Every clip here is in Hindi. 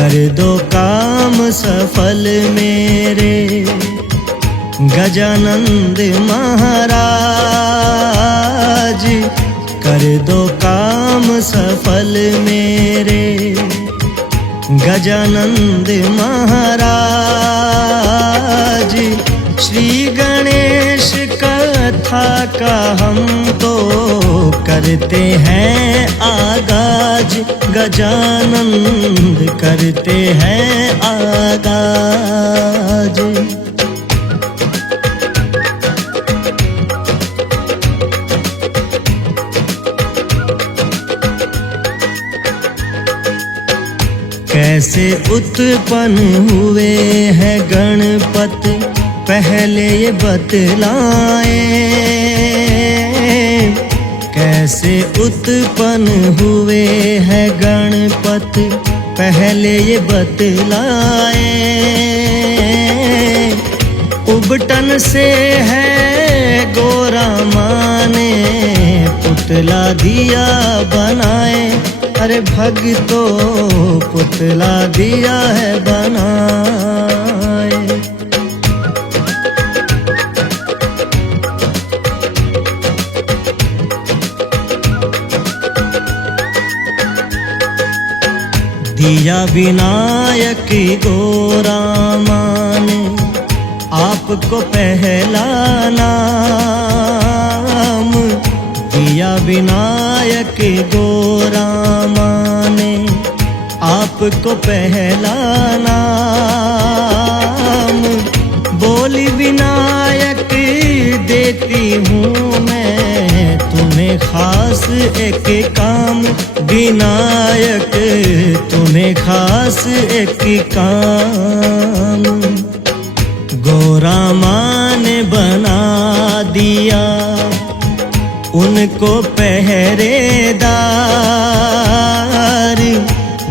कर दो काम सफल मेरे गजानंद महाराज। कर दो काम सफल मेरे गजानंद महाराज। श्री गणेश कथा का हम तो करते हैं आगाज, गजानंद करते हैं आगाज। कैसे उत्पन्न हुए हैं गणपति पहले ये बतलाए। कैसे उत्पन्न हुए हैं गणपति पहले ये बतलाए। उबटन से है गोरा माने पुतला दिया बनाए। अरे भगतो पुतला दिया है बनाए। दिया विनायक गोरामा ने आपको पहला नाम। दिया विनायक गोरामा ने आपको पहला नाम। बोली विनायक देती हूँ मैं तुम्हें खास एक काम। विनायक तुम्हें खास एक काम। गोरामा ने बना दिया उनको पहरेदार।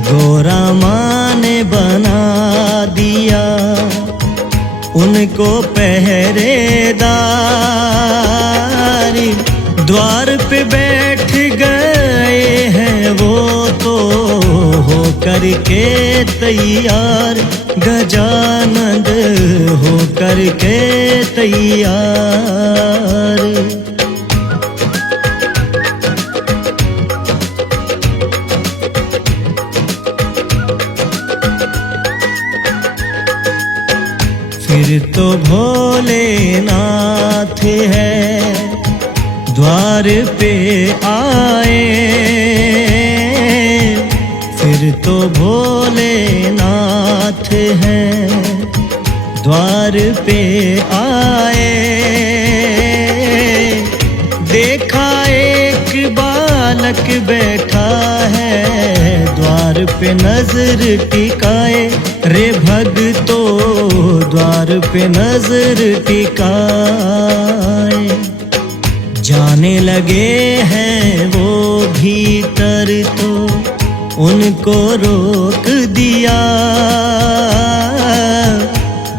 गोरामा ने बना दिया उनको पहरेदार। द्वार पे बैठ गए हैं वो तो हो करके तैयार। गजानंद हो करके तैयार। फिर तो भोलेनाथ है द्वार पे आए। फिर तो भोलेनाथ है द्वार पे आए। देखा एक बालक बैठा है द्वार पे नजर टिकाए। रे भगतो द्वार पे नजर टिकाए। जाने लगे हैं वो भीतर तो उनको रोक दिया।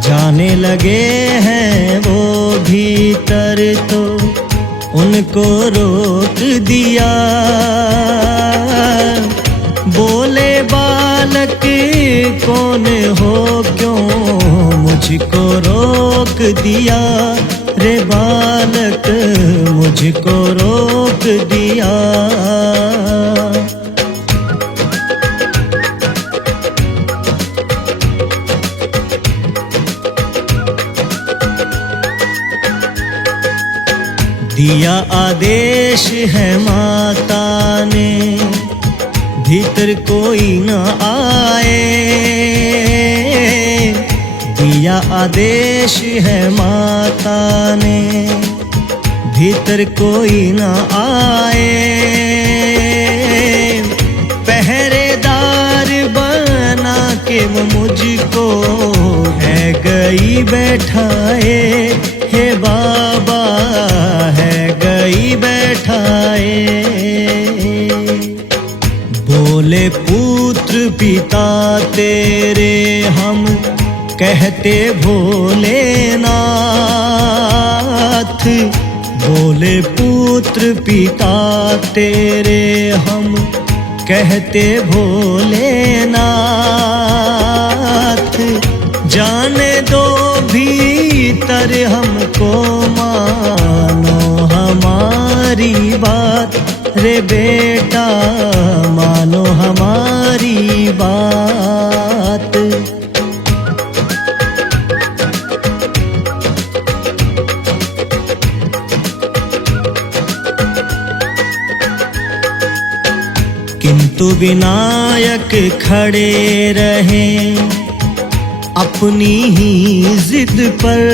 जाने लगे हैं वो भीतर तो उनको रोक दिया। बोले बालक कौन हो क्यों मुझको रोक दिया। रे बालक मुझको रोक दिया। दिया आदेश है माता ने भीतर कोई न आए। दिया आदेश है माता ने भीतर कोई न आए। पहरेदार बना के वो मुझको है गई बैठाए। हे बाबा है गई बैठाए। बोले पुत्र पिता तेरे हम कहते भोलेनाथ। बोले पुत्र पिता तेरे हम कहते भोलेनाथ। भीतर हमको मानो हमारी बात, रे बेटा मानो हमारी बात। किंतु विनायक खड़े रहे अपनी ही जिद पर,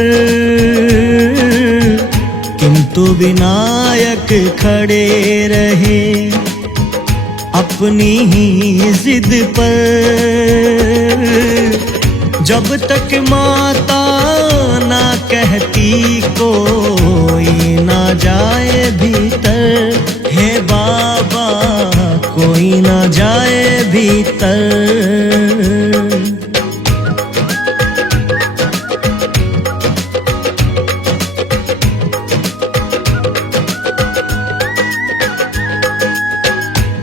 किंतु विनायक खड़े रहे अपनी ही जिद पर। जब तक माता ना कहती कोई ना जाए भीतर, हे बाबा कोई ना जाए भीतर।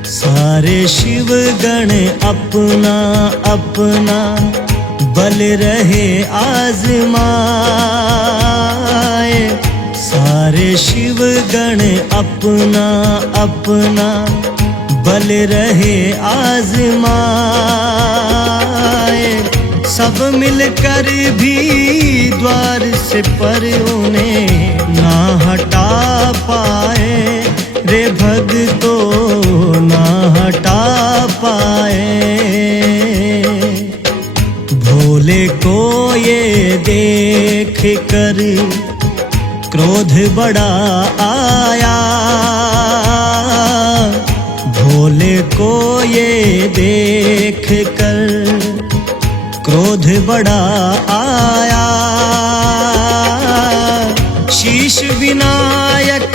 सारे शिवगण अपना अपना बल रहे आजमाए, सारे शिवगण अपना अपना बल रहे आजमाए। सब मिलकर भी द्वार से पर उन्हें ना हटा पाए, रे भक्तो ना हटा पाए। भोले को ये देख कर क्रोध बड़ा आया, भोले को ये देख कर क्रोध बड़ा आया। शीश विनायक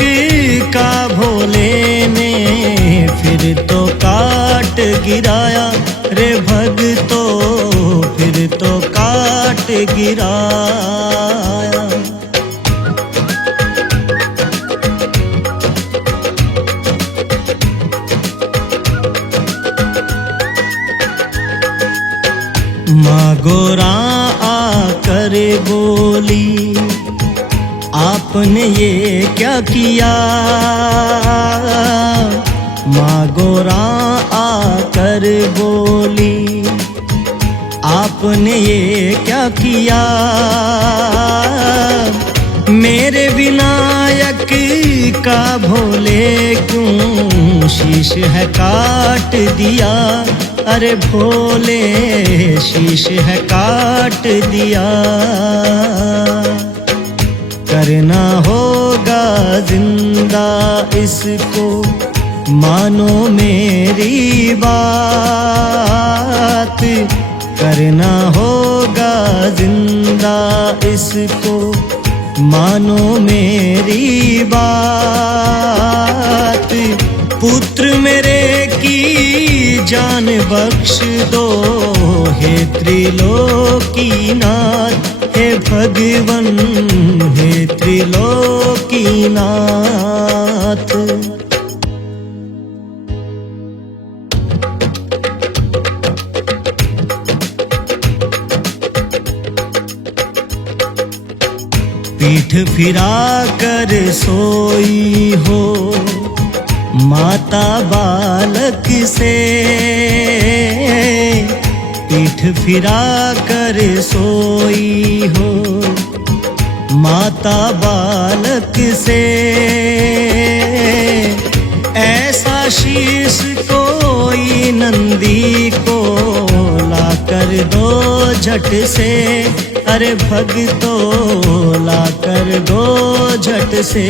का भोले ने फिर तो काट गिराया, रे भक्तो फिर तो काट गिराया। माँ गोरा आकर बोली, आपने ये क्या किया? माँ गोरा आकर बोली, आपने ये क्या किया? मेरे विनायक का भोले क्यों शीश है काट दिया? अरे भोले शीश है काट दिया। करना होगा जिंदा इसको, मानो मेरी बात। करना होगा जिंदा इसको, मानो मेरी बात। पुत्र मेरे की जान बख्श दो, हे त्रिलोकीनाथ, हे भगवन, हे त्रिलोकीनाथ। पीठ फिरा कर सोई हो माता बालक से, पीठ फिरा कर सोई हो माता बालक से। ऐसा शीश कोई नंदी को ला कर दो झट से, अरे भक्तो ला कर दो झट से।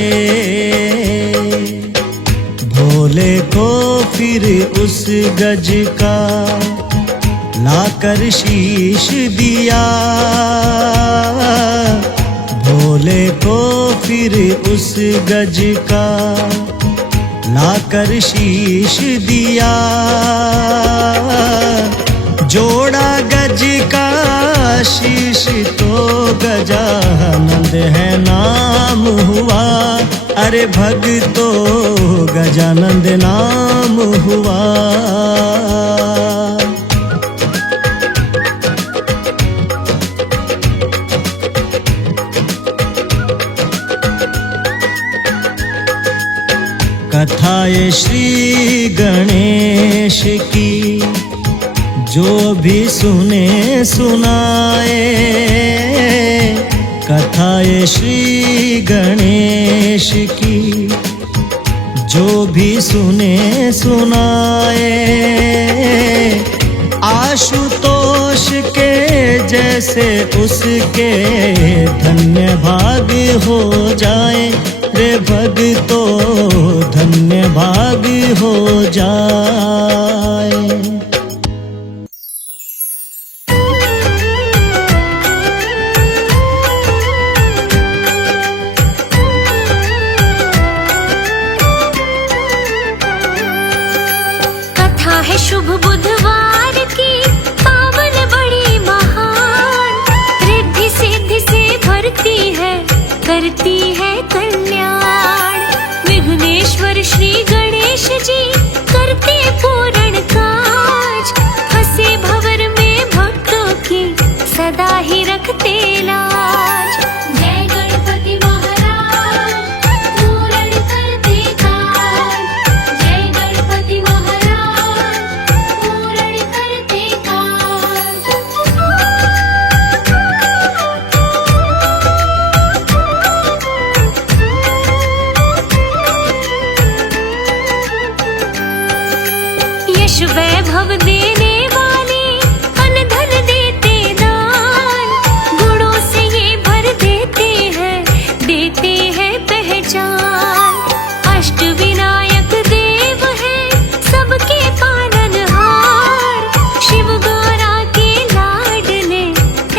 भोले को फिर उस गज का लाकर शीश दिया, भोले को फिर उस गज का लाकर शीश दिया। जोड़ा गज का शीश तो गजानंद है नाम हुआ, अरे भक्तो गजानंद नाम हुआ। कथा ये श्री गणेश की, जो भी सुने सुनाए। कथा ये श्री गणेश की, जो भी सुने सुनाए। आशुतोष के जैसे उसके धन्य भाग हो जाए रे भक्तो, धन्य भाग हो जाए। कथा है शुभ बुधवार की, पावन बड़ी महान, रिद्धि सिद्धि से भरती है, करती है कल्याण। विघ्नेश्वर श्री गणेश जी करते पूर्ण काज, फंसे भंवर में भक्तों की सदा ही रखते लाज। जय गणपति महाराज पूर्ण करते काज, जय गणपति महाराज पूर्ण करते काज। यश वैभव देने वाले, अन्न धन देते दान, गुणों से ये भर देते हैं पहचान। अष्ट विनायक देव है सबके पालनहार, शिव गौरा के लाडले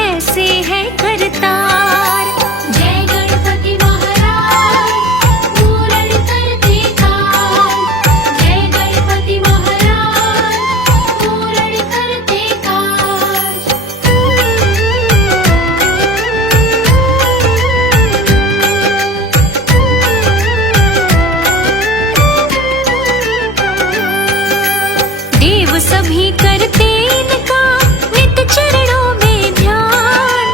ऐसे है करतार। जय गणपति महाराज पूर्ण करते काज, जय गणपति महाराज पूर्ण करते काज। देव सभी करते इनका नित चरणों में ध्यान,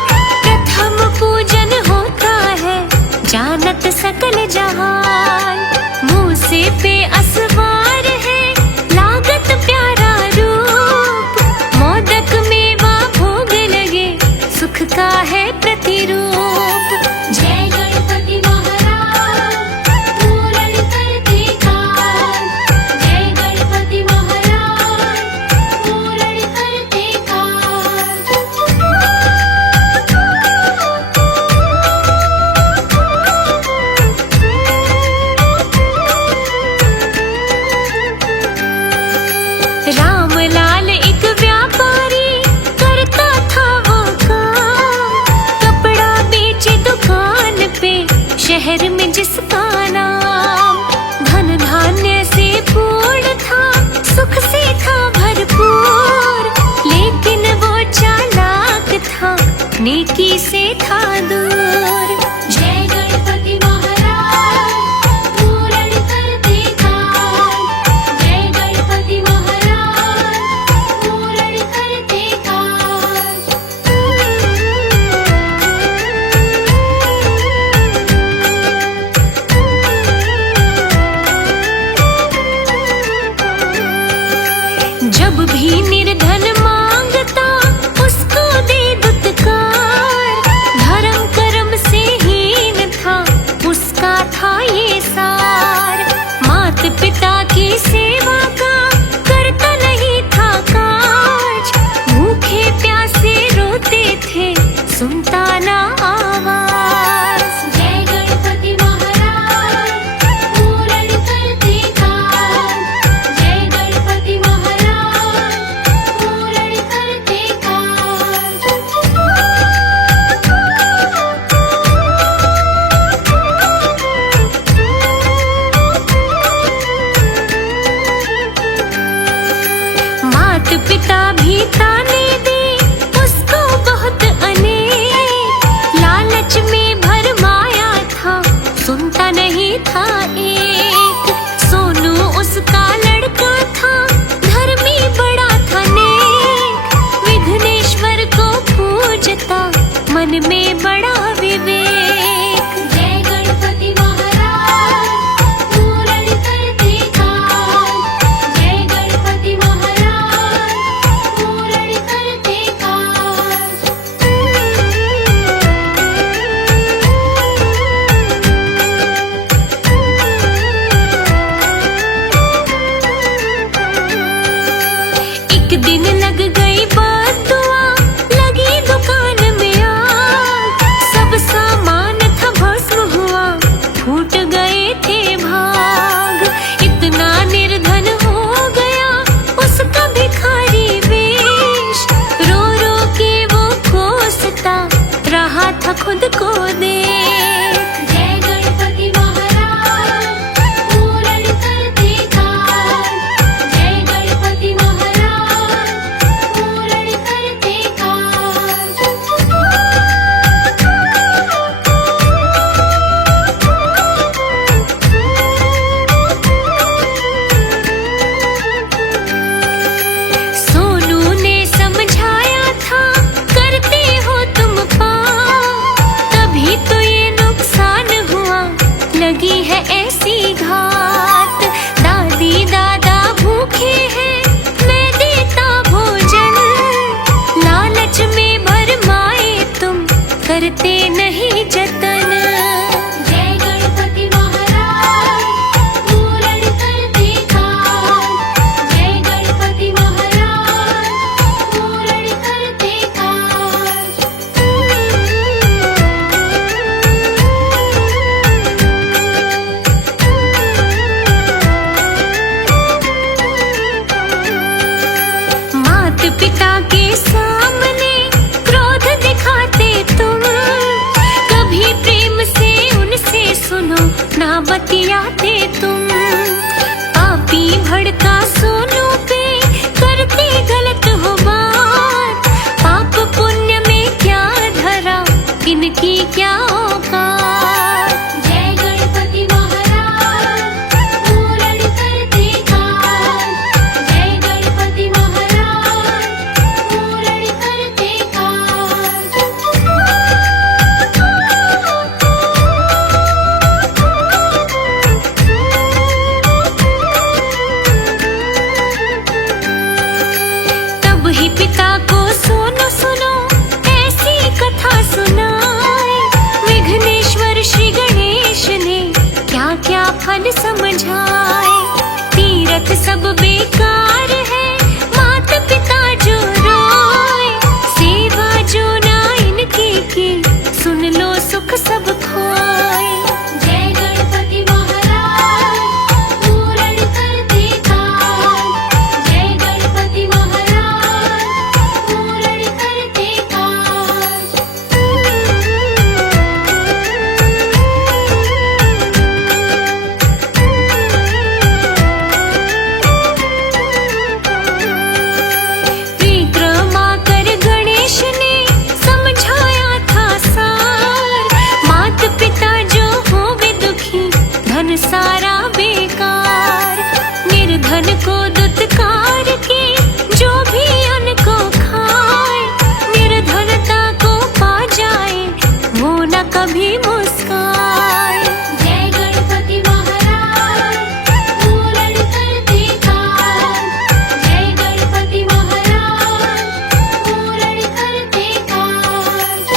प्रथम पूजन होता है जानत सकल जहान। मूसे पे असवार है लागत प्यारा रूप, मोदक मेवा भोग लगे सुख का है प्रतिरूप। जय गणपति महाराज पूर्ण करते काज, जय गणपति महाराज पूर्ण करते काज। राम लाल एक व्यापारी करता था वो काम, कपड़ा बेचे दुकान पे शहर में जिसका नाम। धन धान्य से पूर्ण था, सुख से था भरपूर, लेकिन वो चालाक था, नेकी से था दूर। जय गणपति महाराज पूर्ण करते काज, जय गणपति महाराज पूर्ण करते काज। जब भी निर्धन मांगता उसको दे दुत्कार, धर्म कर्म से हीन था उसका था ये सार। मात पिता की सेवा का करता नहीं था काज, भूखे प्यासे रोते थे सुनता ना आवाज। जय गणपति महाराज पूर्ण करते काज, जय गणपति महाराज पूर्ण करते काज। मात पिता भी ताने दे उसको बहुत अनेक, लालच में भरमाया था सुनता नहीं था एक। सोनू उसका लड़का था, धर्मी बड़ा था नेक, विघ्नेश्वर को पूजता मन में बड़ा विवेक। जय गणपति महाराज पूर्ण करते दिन लग गई बददुआ, लगी दुकान में आग, सब सामान था भस्म हुआ, फूट गए थे भाग। इतना निर्धन हो गया उसका भिखारी वेश, रो रो के वो कोसता रहा था खुद को देख। जय गणपति महाराज पूरण करते काज, जय गणपति महाराज पूरण करते काज। सोनू ने समझाया था करते हो तुम पाप, तभी तो ये नुकसान हुआ, लगी है ऐसी घात। दादी दादा भूखे हैं मैं देता भोजन, लालच में भरमाए तुम करते नहीं जतन। जय गणपति महाराज पूरण करते काज, जय गणपति महाराज पूरण करते काज। मात पिता के सामने क्रोध दिखाते तुम, कभी प्रेम से उनसे सुनो ना बतियाते तुम। पापी भड़का सोनू पे करते गलत हो बात, पाप पुण्य में क्या धरा इनकी क्या औकात। जय गणपति महाराज पूरण करते काज, जय गणपति महाराज पूरण करते काज। तब ही पिता को सोनो सुनो ऐसी कथा सुनाए, विघ्नेश्वर श्री गणेश ने क्या क्या फल समझाए। तीरथ सब बेकार है मात पिता जो रोए, सेवा जो ना इनकी की सुन लो सुख सब खोए। जय गणपति महाराज पूरण करते काज, जय गणपति महाराज पूरण करते काज। विक्रमाकर गणेश ने समझाया था सार, मात पिता जो होवे दुखी धन सारा बेकार। निर्धन को दुत्कार के जो भी उनको खाए, निर्धनता को पा जाए वो न कभी मुस्काए। जय गणपति महाराज पूरण करते काज, जय गणपति महाराज पूरण करते काज।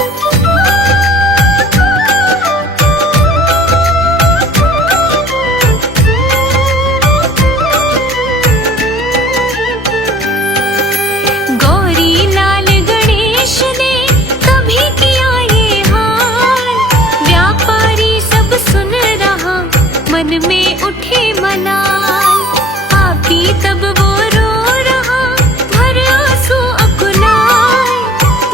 गौरी लाल गणेश ने तभी किया ये हाल, व्यापारी सब सुन रहा मन में उठे मलाल। पापी तब वो रो रहा भर आंसू अकुलाए,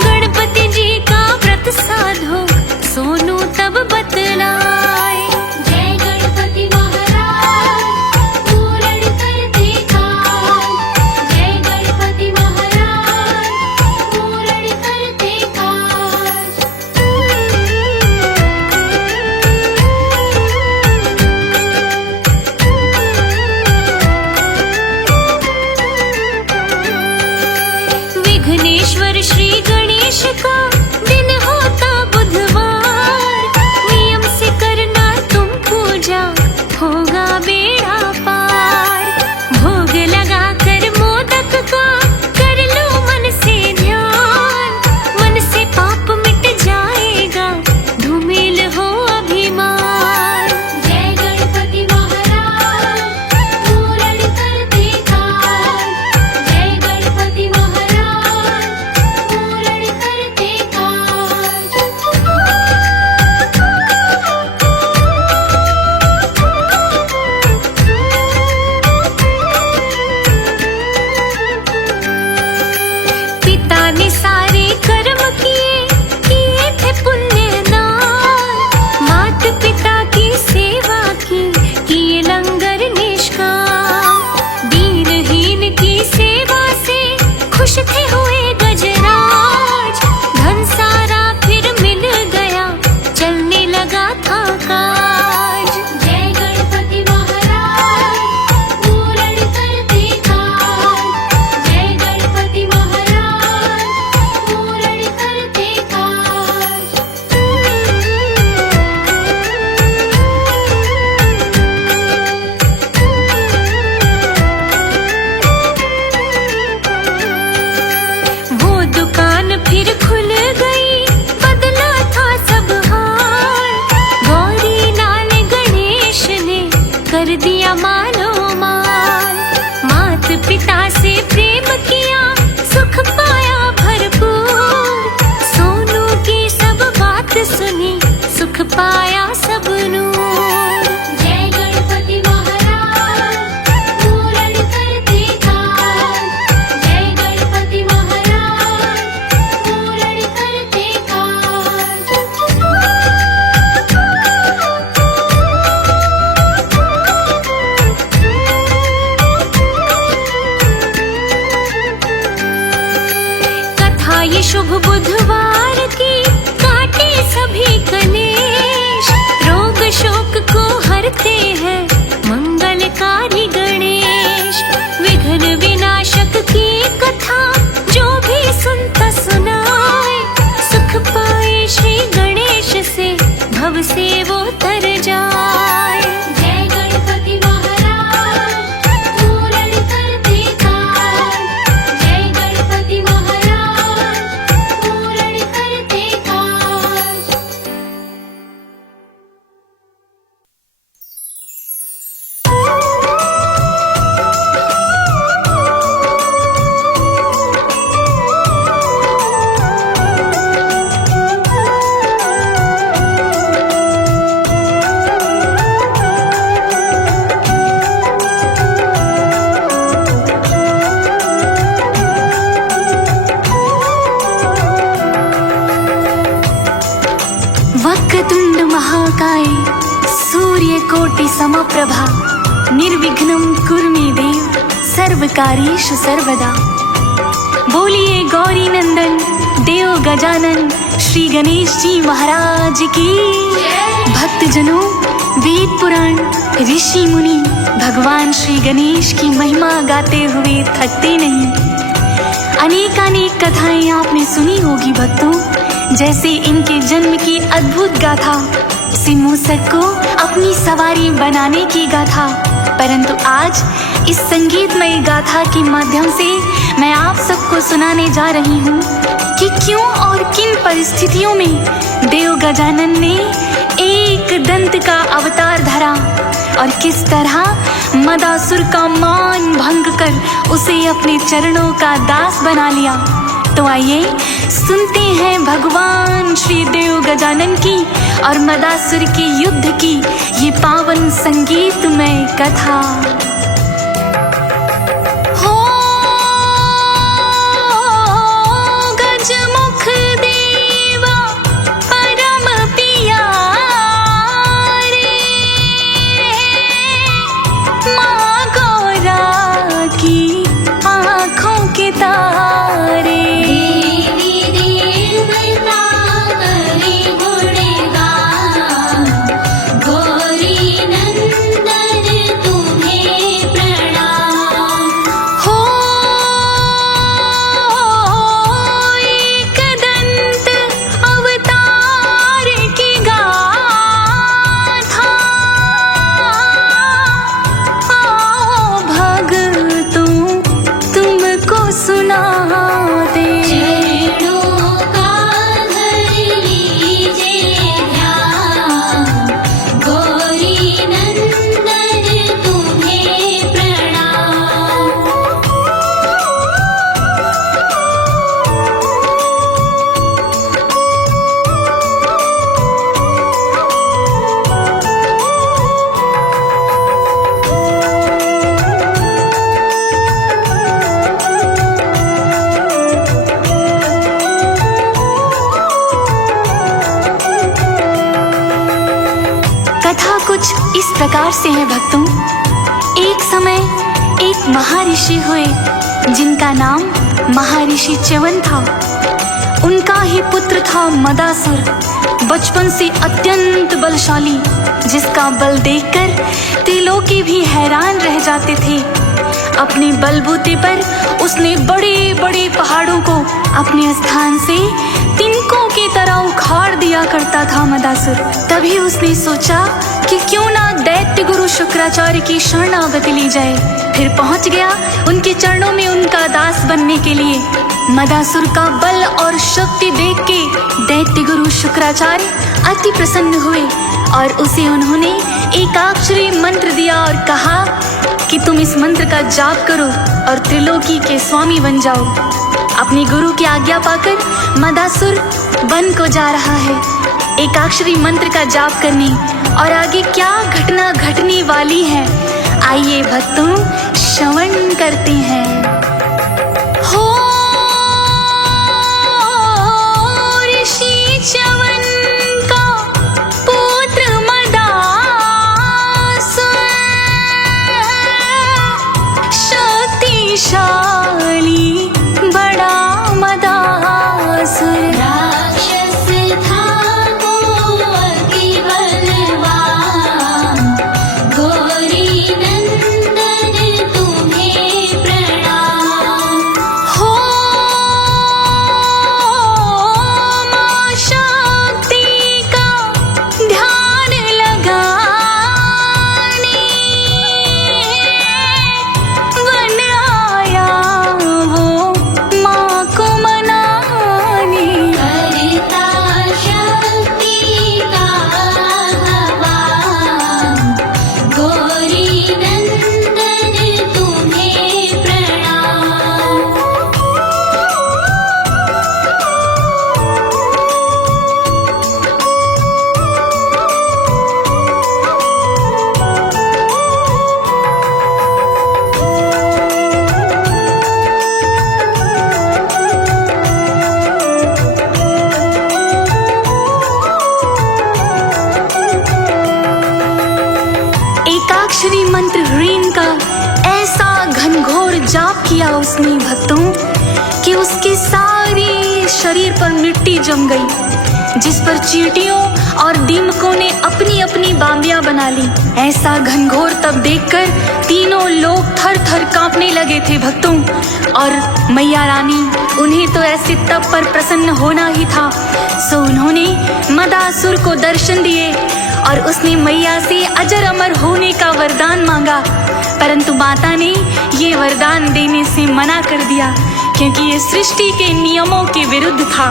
गणपति जी का व्रत साधो सोनू तब बतलाए। जय गणपति महाराज पूरण करते काज, जय गणपति महाराज पूरण करते काज। विघ्नेश्वर श्री गणेश का दिन होता बुधवार, नियम से करना तुम पूजा होगा बेड़ा पार। भोग लगा कर मोदक का कर लो मन से ध्यान, मन से पाप मिट जाएगा धूमिल हो अभिमान। जय गणपति महाराज पूरण करते काज, जय गणपति शुभ बुधवार की काटे सभी कलेश, रोग शोक को हरते हैं मंगलकारी गणेश। विघ्न विनाशक की कथा जो भी सुनता सुनाए, सुख पाए श्री गणेश से भव से वो तर जाए। जय गणपति महाराज पूर्ण करते काज, जय गणपति महाराज पूर्ण करते काज। वक्रतुंड महाकाय सूर्यकोटि समप्रभा, निर्विघ्नं कुरु मे देव सर्वकार्येषु सर्वदा। बोलिए गौरी नंदन देव गजानन श्री गणेश जी महाराज की। भक्तजनों, वेद पुराण ऋषि मुनि भगवान श्री गणेश की महिमा गाते हुए थकते नहीं। अनेकानेक कथाएं आपने सुनी होगी भक्तों, जैसे इनके जन्म की अद्भुत गाथा, सिंहूसक को अपनी सवारी बनाने की गाथा। परंतु आज इस संगीतमय गाथा के माध्यम से मैं आप सबको सुनाने जा रही हूँ कि क्यों और किन परिस्थितियों में देव गजानन ने एक दंत का अवतार धरा और किस तरह मदासुर का मान भंग कर उसे अपने चरणों का दास बना लिया। तो आइए सुनते हैं भगवान श्री देव गजानन की और मदासुर के युद्ध की ये पावन संगीतमय कथा। हो गजमुख देवा परम पियारे, माँ गौरा की आँखों के तारे। इस प्रकार से है भक्तों। एक समय एक महर्षि हुए जिनका नाम महर्षि च्यवन था। उनका ही पुत्र था मदासुर, बचपन से अत्यंत बलशाली, जिसका बल देखकर त्रिलोकी भी हैरान रह जाते थे। अपने बलबूते पर उसने बड़े बड़े पहाड़ों को अपने स्थान से तिनकों की तरह उखाड़ दिया करता था मदासुर। तभी उसने सोचा कि क्यों ना दैत्य गुरु शुक्राचार्य की शरणागति ली जाए। फिर पहुंच गया उनके चरणों में उनका दास बनने के लिए। मदासुर का बल और शक्ति देख के दैत्य गुरु शुक्राचार्य अति प्रसन्न हुए और उसे उन्होंने एकाक्षरी मंत्र दिया और कहा कि तुम इस मंत्र का जाप करो और त्रिलोकी के स्वामी बन जाओ। अपने गुरु की आज्ञा पाकर मदासुर वन को जा रहा है एकाक्षरी मंत्र का जाप करने। और आगे क्या घटना घटने वाली है, आइए भक्तों श्रवण करते हैं। हो ऋषि च्यवन का पुत्र मदासुर, शक्तिशाली बड़ा मदासुर। कि उसके सारे शरीर पर मिट्टी जम गई, जिस पर चींटियों और दीमकों ने अपनी अपनी बांबियां बना ली। ऐसा घनघोर तब देखकर तीनों लोग थर थर कांपने लगे थे भक्तों। और मैया रानी, उन्हें तो ऐसे तप पर प्रसन्न होना ही था, सो उन्होंने मदासुर को दर्शन दिए और उसने मैया से अजर अमर होने का वरदान मांगा। परंतु माता ने ये वरदान देने से मना कर दिया, क्योंकि ये सृष्टि के नियमों के विरुद्ध था।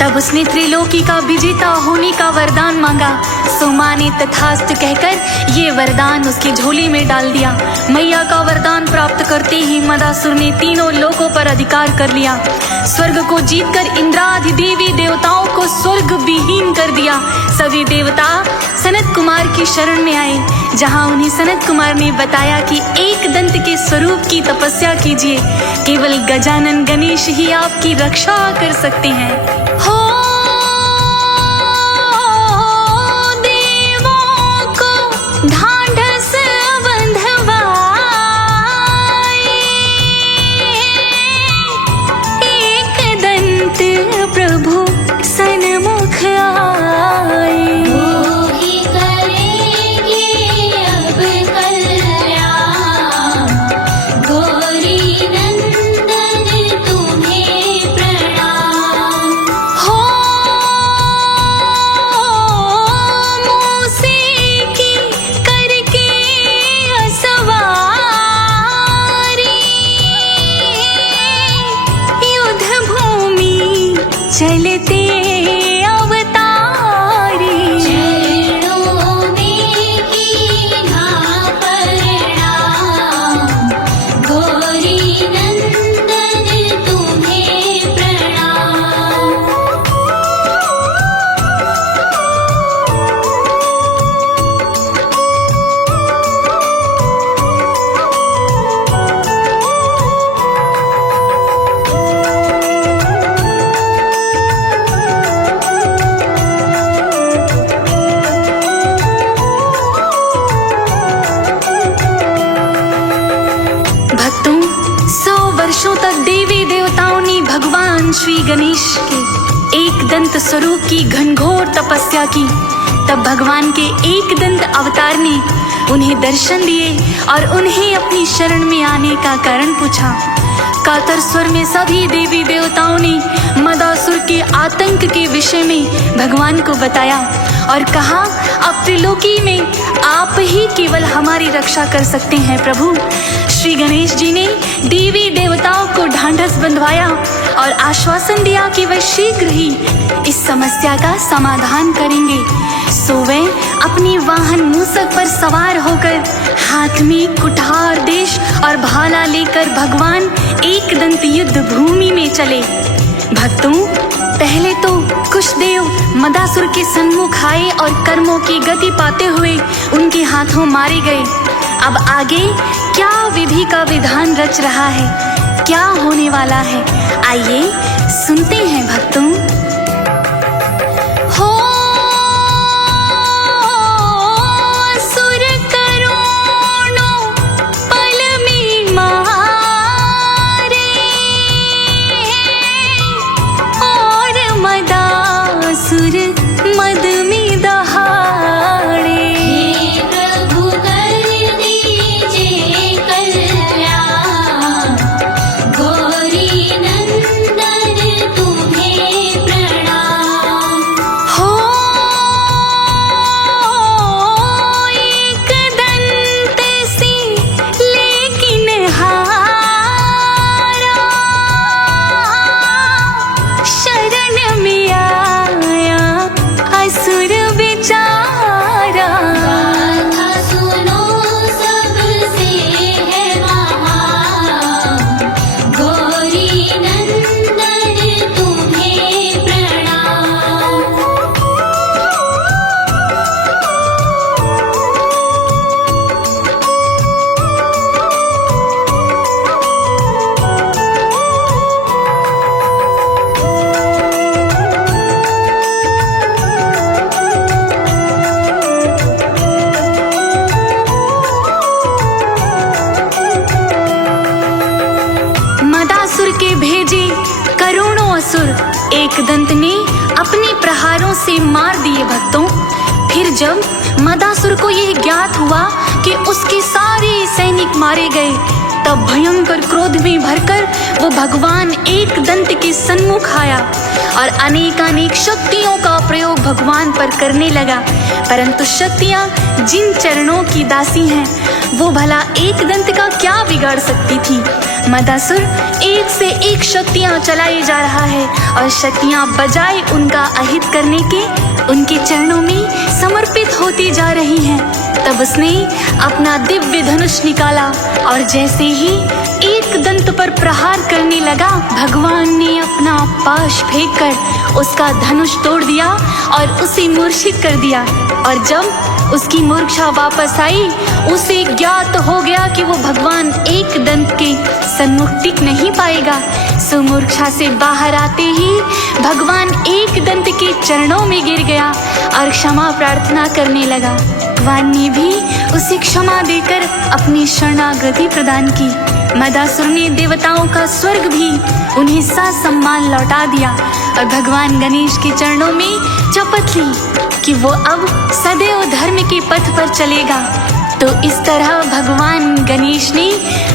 तब उसने त्रिलोकी का विजेता होने का वरदान मांगा। सो माँ ने तथास्तु कहकर ये वरदान उसकी झोली में डाल दिया। मैया का वरदान प्राप्त करते ही मदासुर ने तीनों लोकों पर अधिकार कर लिया। स्वर्ग को जीतकर इंद्रादि देवी देवताओं को स्वर्ग विहीन कर दिया। सभी देवता सनत कुमार की शरण में आए, जहाँ उन्हें सनत कुमार ने बताया कि एक दंत के स्वरूप की तपस्या कीजिए, केवल गजानन गणेश ही आपकी रक्षा कर सकते हैं। हो देवों को ढांढस बंधवाए, एक दंत प्रभु सन्मुख आए। वो ही करेंगे अब कल्याण, गौरी नंदन तुम्हें प्रणाम। हो मूसे की करके असवारी, युद्ध भूमि चलते अवतारी। चरणों में कीन्हा प्रणाम, गौरी नंदन तुम्हें प्रणाम। भक्तों, 100 वर्षों तक देवी देवताओं ने भगवान श्री गणेश के एक दंत स्वरूप की घनघोर तपस्या की। तब भगवान के एक दंत अवतार ने उन्हें दर्शन दिए और उन्हें अपनी शरण में आने का कारण पूछा। कातर स्वर में सभी देवी देवताओं ने मदासुर के आतंक के विषय में भगवान को बताया और कहा, अब त्रिलोकी में आप ही केवल हमारी रक्षा कर सकते हैं प्रभु। श्री गणेश जी ने देवी देवताओं को ढांढस बंधवाया और आश्वासन दिया कि वह शीघ्र ही इस समस्या का समाधान करेंगे। सो वे अपनी वाहन मूसक पर सवार होकर हाथ में कुठार देश और भाला लेकर भगवान एक दंत युद्ध भूमि में चले। भक्तों, पहले तो कुछ देव मदासुर के सन्मुख आए और कर्मों की गति पाते हुए उनके हाथों मारे गए। अब आगे क्या विधि का विधान रच रहा है, क्या होने वाला है, आइए सुनते हैं भक्तों। हो असुर करोड़ों पल में मारे, और मदासुर मद में दहाड़े। हे प्रभु कर दीजिए कल्याण, गौरी नंदन तुम्हें मदासुर एकदंत ने अपने प्रहारों से मार दिए भक्तों। फिर जब मदासुर को यह ज्ञात हुआ कि उसके सारे सैनिक मारे गए, तब भयंकर क्रोध में भरकर वो भगवान एकदंत के सन्मुख आया और अनेकानेक शक्तियों का प्रयोग भगवान पर करने लगा। परंतु शक्तियां जिन चरणों की दासी हैं, वो भला एकदंत का क्या बिगाड़ सकती थी। मदासुर एक से एक शक्तियां चलाए जा रहा है और शक्तियां बजाय उनका अहित करने के उनके चरणों में समर्पित होती जा रही हैं। तब उसने अपना दिव्य धनुष निकाला और जैसे ही एक दंत पर प्रहार करने लगा, भगवान ने अपना पाश फेंककर उसका धनुष तोड़ दिया और उसे मूर्छित कर दिया। और जब उसकी मूर्छा वापस आई, उसे ज्ञात हो गया कि वो भगवान एक दंत के सन्मुख टिक नहीं पाएगा। सो मूर्छा से बाहर आते ही भगवान एक दंत के चरणों में गिर गया और क्षमा प्रार्थना करने लगा। भगवान ने भी उसे क्षमा देकर अपनी शरणागति प्रदान की। मदासुर ने देवताओं का स्वर्ग भी उन्हें सम्मान लौटा दिया और भगवान गणेश के चरणों में शपथ ली कि वो अब सदैव धर्म के पथ पर चलेगा। तो इस तरह भगवान गणेश ने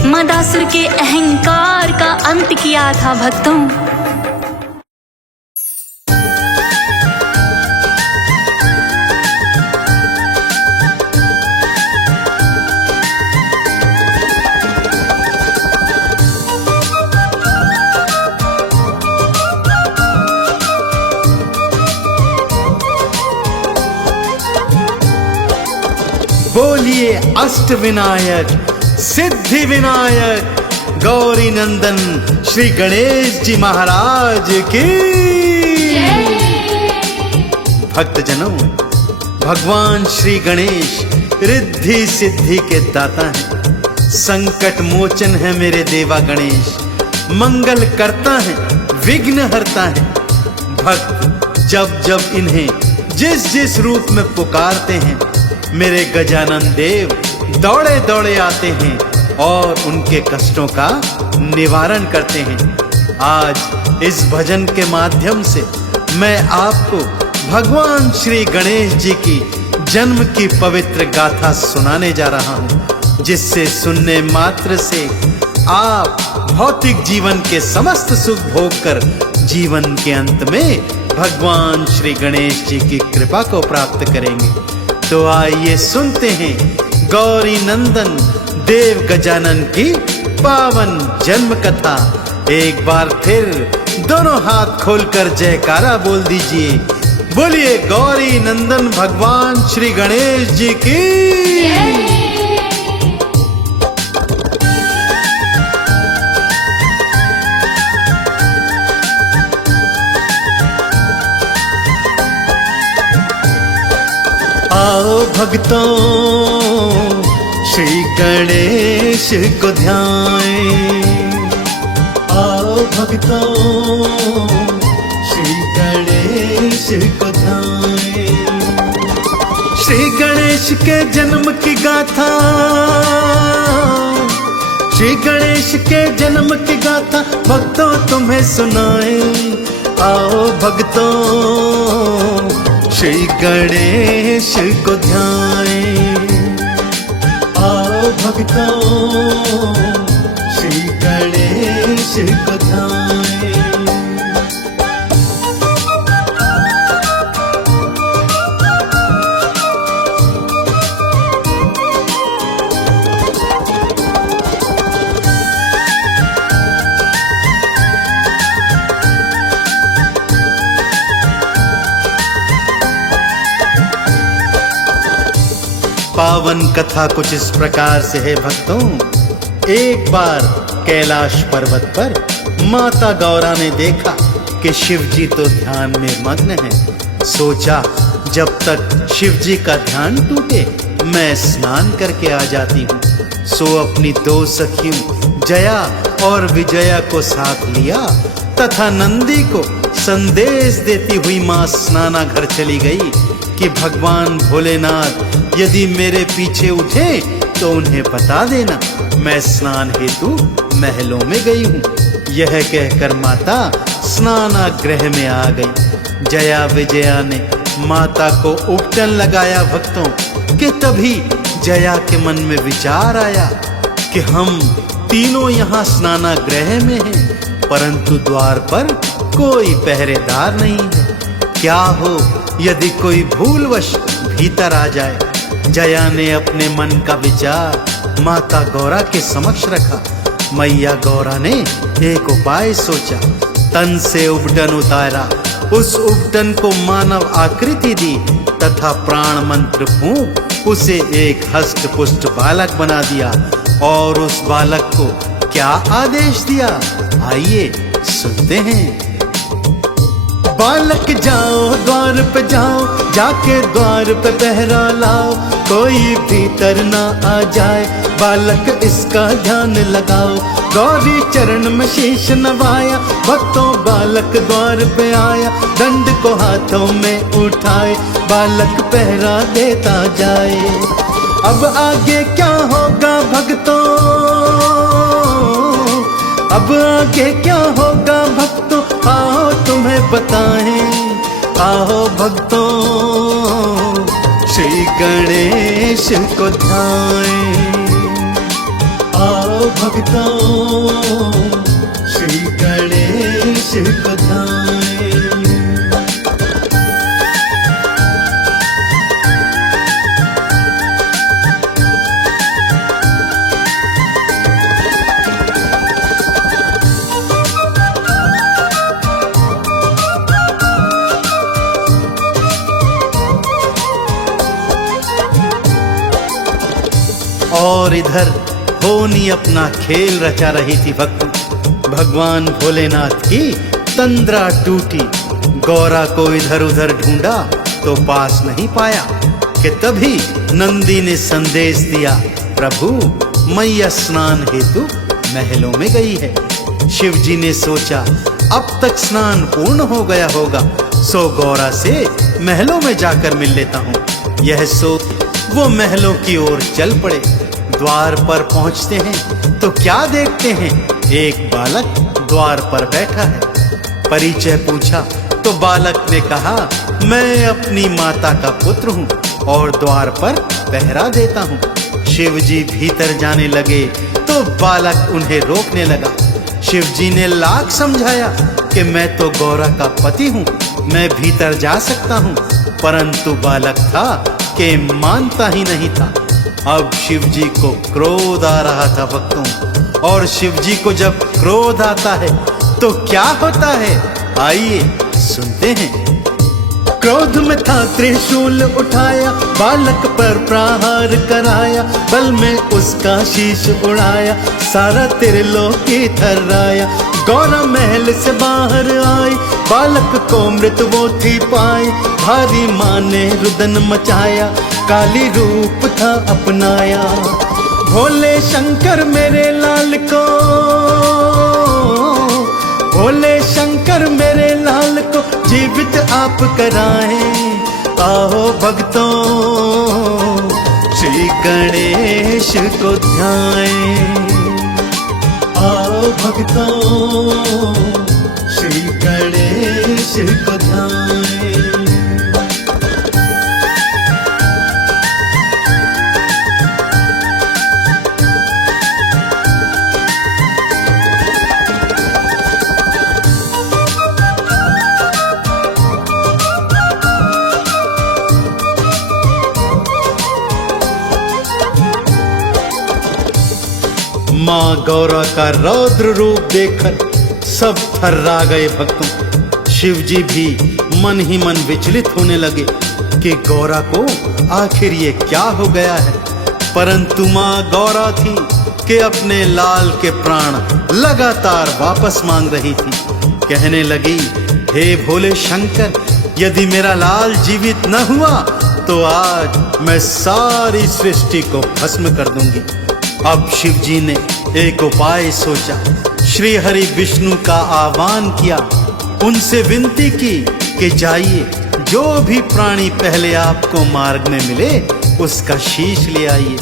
मदासुर के अहंकार का अंत किया था भक्तों। बोलिए अष्ट विनायक सिद्धि विनायक गौरी नंदन श्री गणेश जी महाराज की। भक्तजनों, भगवान श्री गणेश रिद्धि सिद्धि के दाता हैं, संकट मोचन है मेरे देवा गणेश, मंगल करता है, विघ्न हरता है। भक्त जब जब इन्हें जिस जिस रूप में पुकारते हैं, मेरे गजानन देव दौड़े दौड़े आते हैं और उनके कष्टों का निवारण करते हैं। आज इस भजन के माध्यम से मैं आपको भगवान श्री गणेश जी की जन्म की पवित्र गाथा सुनाने जा रहा हूँ, जिससे सुनने मात्र से आप भौतिक जीवन के समस्त सुख भोग कर जीवन के अंत में भगवान श्री गणेश जी की कृपा को प्राप्त करेंगे। तो आइए सुनते हैं गौरी नंदन देव गजानन की पावन जन्म कथा। एक बार फिर दोनों हाथ खोलकर जयकारा बोल दीजिए। बोलिए गौरी नंदन भगवान श्री गणेश जी की। आओ भक्तों श्री गणेश को ध्याएं, आओ भक्तों श्री गणेश को ध्याएं। श्री गणेश के जन्म की गाथा, श्री गणेश के जन्म की गाथा भक्तों तुम्हें सुनाए। आओ भक्तों श्री गणेश को ध्याएं, आओ भक्तों श्री गणेश को ध्याएं। पावन कथा कुछ इस प्रकार से है भक्तों। एक बार कैलाश पर्वत पर माता गौरा ने देखा कि शिव जी तो ध्यान में मग्न हैं। सोचा जब तक शिव जी का ध्यान टूटे मैं स्नान करके आ जाती हूँ। सो अपनी दो सखियों जया और विजया को साथ लिया तथा नंदी को संदेश देती हुई माँ स्नाना घर चली गई कि भगवान भोलेनाथ यदि मेरे पीछे उठे तो उन्हें बता देना, मैं स्नान हेतु महलों में गई हूँ। यह कहकर माता स्नानागृह में आ गई। जया विजया ने माता को उपटन लगाया भक्तों कि तभी जया के मन में विचार आया कि हम तीनों यहाँ स्नानागृह में हैं, परंतु द्वार पर कोई पहरेदार नहीं है। क्या हो यदि कोई भूलवश भीतर आ जाए। जया ने अपने मन का विचार माता गौरा के समक्ष रखा। मैया गौरा ने एक उपाय सोचा। तन से उपटन उतारा, उस उपटन को मानव आकृति दी तथा प्राण मंत्र फूंक उसे एक हष्ट पुष्ट बालक बना दिया। और उस बालक को क्या आदेश दिया, आइए सुनते हैं। बालक जाओ द्वार पे जाओ, जाके द्वार पे पहरा लाओ, कोई भीतर ना आ जाए, बालक इसका ध्यान लगाओ। गौरी चरण में शीश नवाया, भक्तों बालक द्वार पे आया, दंड को हाथों में उठाए, बालक पहरा देता जाए। अब आगे क्या होगा भक्तों, अब आगे क्या होगा भक्तों, आओ तुम्हें बताएं, आओ भक्तों श्री गणेश को ध्याएं। आओ भक्तों श्री गणेश को ध्याएं। और इधर होनी अपना खेल रचा रही थी भक्त। भगवान भोलेनाथ की तंद्रा टूटी। गौरा को इधर उधर ढूंढा तो पास नहीं पाया कि तभी नंदी ने संदेश दिया, प्रभु मैया स्नान हेतु महलों में गई है। शिवजी ने सोचा अब तक स्नान पूर्ण हो गया होगा, सो गौरा से महलों में जाकर मिल लेता हूँ। यह सोच वो महलों की ओर चल पड़े। द्वार पर पहुंचते हैं तो क्या देखते हैं, एक बालक द्वार पर बैठा है। परिचय पूछा तो बालक ने कहा, मैं अपनी माता का पुत्र हूँ और द्वार पर पहरा देता हूँ। शिवजी भीतर जाने लगे तो बालक उन्हें रोकने लगा। शिवजी ने लाख समझाया कि मैं तो गौरा का पति हूँ, मैं भीतर जा सकता हूँ, परंतु बालक था कि मानता ही नहीं था। अब शिवजी को क्रोध आ रहा था भक्तों, और शिवजी को जब क्रोध आता है तो क्या होता है, आइए सुनते हैं। क्रोध में था त्रिशूल उठाया, बालक पर प्रहार कराया, बल में उसका शीश उड़ाया, सारा त्रिलोकी थर्राया। गौरा महल से बाहर आई, बालक को मृत वो थी पाई, भारी माँ ने रुदन मचाया, काली रूप था अपनाया। भोले शंकर मेरे लाल को, भोले शंकर मेरे लाल को जीवित आप कराएं। आओ भक्तों श्री गणेश को ध्याएं। आओ भक्तों श्री गणेश को ध्याएं। माँ गौरा का रौद्र रूप देखकर सब थर्रा गए भक्तों। शिवजी भी मन ही मन विचलित होने लगे कि गौरा को आखिर ये क्या हो गया है। परंतु माँ गौरा थी कि अपने लाल के प्राण लगातार वापस मांग रही थी। कहने लगी, हे भोले शंकर, यदि मेरा लाल जीवित न हुआ तो आज मैं सारी सृष्टि को भस्म कर दूंगी। अब शिवजी ने एक उपाय सोचा। श्री हरि विष्णु का आह्वान किया, उनसे विनती की कि जाइए, जो भी प्राणी पहले आपको मार्ग में मिले उसका शीश ले आइए।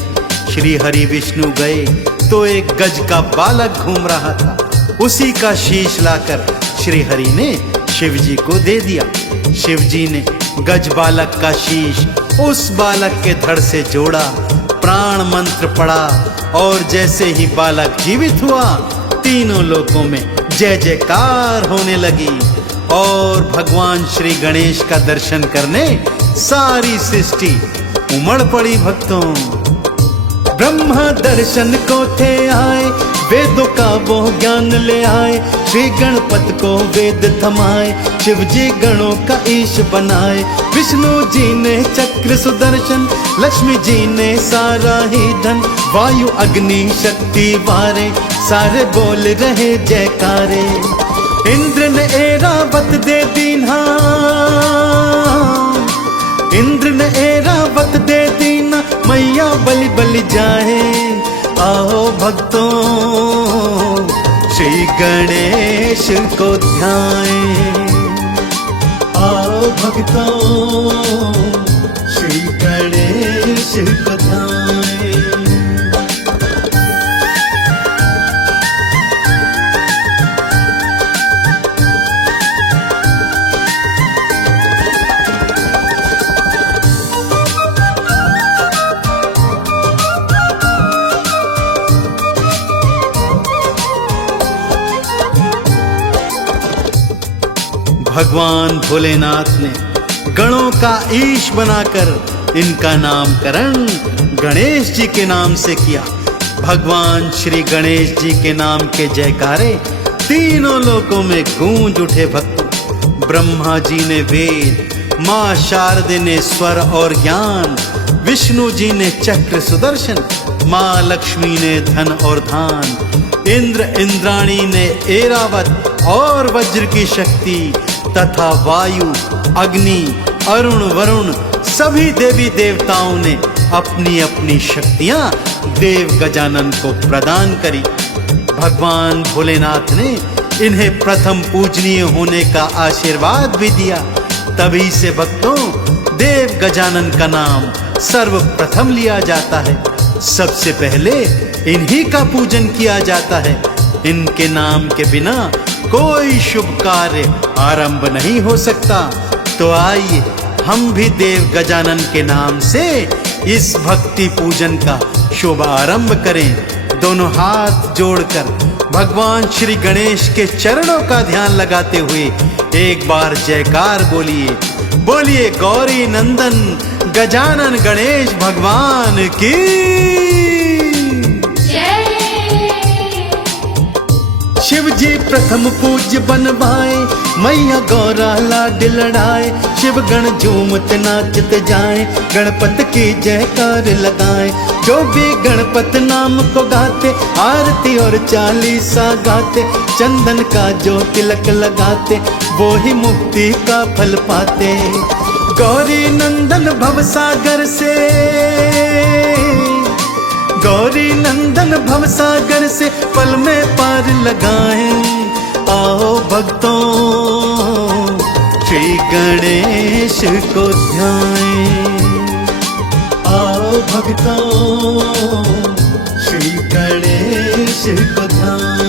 श्री हरि विष्णु गए तो एक गज का बालक घूम रहा था। उसी का शीश लाकर श्री हरि ने शिव जी को दे दिया। शिव जी ने गज बालक का शीश उस बालक के धड़ से जोड़ा, प्राण मंत्र पड़ा और जैसे ही बालक जीवित हुआ, तीनों लोकों में जय जयकार होने लगी और भगवान श्री गणेश का दर्शन करने सारी सृष्टि उमड़ पड़ी भक्तों। ब्रह्मा दर्शन को थे आए, वेदों का वो ज्ञान ले आए, श्री गणपति को वेद थमाए, शिव जी गणों का ईश बनाए। विष्णु जी ने चक्र सुदर्शन, लक्ष्मी जी ने सारा ही धन, वायु अग्नि शक्ति वारे, सारे बोल रहे जयकारे। इंद्र ने ऐरावत दे दीन्हा, इंद्र ने ऐरावत दे दीना, मैया बलि बलि जाए। आओ भक्तों श्री गणेश को ध्याएं, आओ भक्तों श्री गणेश को ध्याएं। भगवान भोलेनाथ ने गणों का ईश बनाकर इनका नामकरण गणेश जी के नाम से किया। भगवान श्री गणेश जी के नाम के जयकारे तीनों लोकों में गूंज उठे भक्तों। ब्रह्मा जी ने वेद, माँ शारदे ने स्वर और ज्ञान, विष्णु जी ने चक्र सुदर्शन, माँ लक्ष्मी ने धन और धान, इंद्र इंद्राणी ने ऐरावत और वज्र की शक्ति तथा वायु, अग्नि, अरुण, वरुण सभी देवी देवताओं ने अपनी अपनी शक्तियां देव गजानन को प्रदान करी। भगवान भोलेनाथ ने इन्हें प्रथम पूजनीय होने का आशीर्वाद भी दिया। तभी से भक्तों देव गजानन का नाम सर्वप्रथम लिया जाता है। सबसे पहले इन्हीं का पूजन किया जाता है। इनके नाम के बिना कोई शुभ कार्य आरंभ नहीं हो सकता। तो आइए हम भी देव गजानन के नाम से इस भक्ति पूजन का शुभ आरंभ करें। दोनों हाथ जोड़कर भगवान श्री गणेश के चरणों का ध्यान लगाते हुए एक बार जयकार बोलिए, बोलिए गौरी नंदन गजानन गणेश भगवान की। शिव जी प्रथम पूज्य बनवाए, मैया गौरा लाड लड़ाए, शिव गण झूमत नाचत जाए, गणपत की जयकार लगाए। जो भी गणपत नाम को गाते, आरती और चालीसा गाते, चंदन का जो तिलक लगाते, वो ही मुक्ति का फल पाते। गौरी नंदन भवसागर से, गौरी नंदन भवसागर से पल में पार लगाएं। आओ भक्तों श्री गणेश को ध्याएं, आओ भक्तों श्री गणेश को ध्याएं।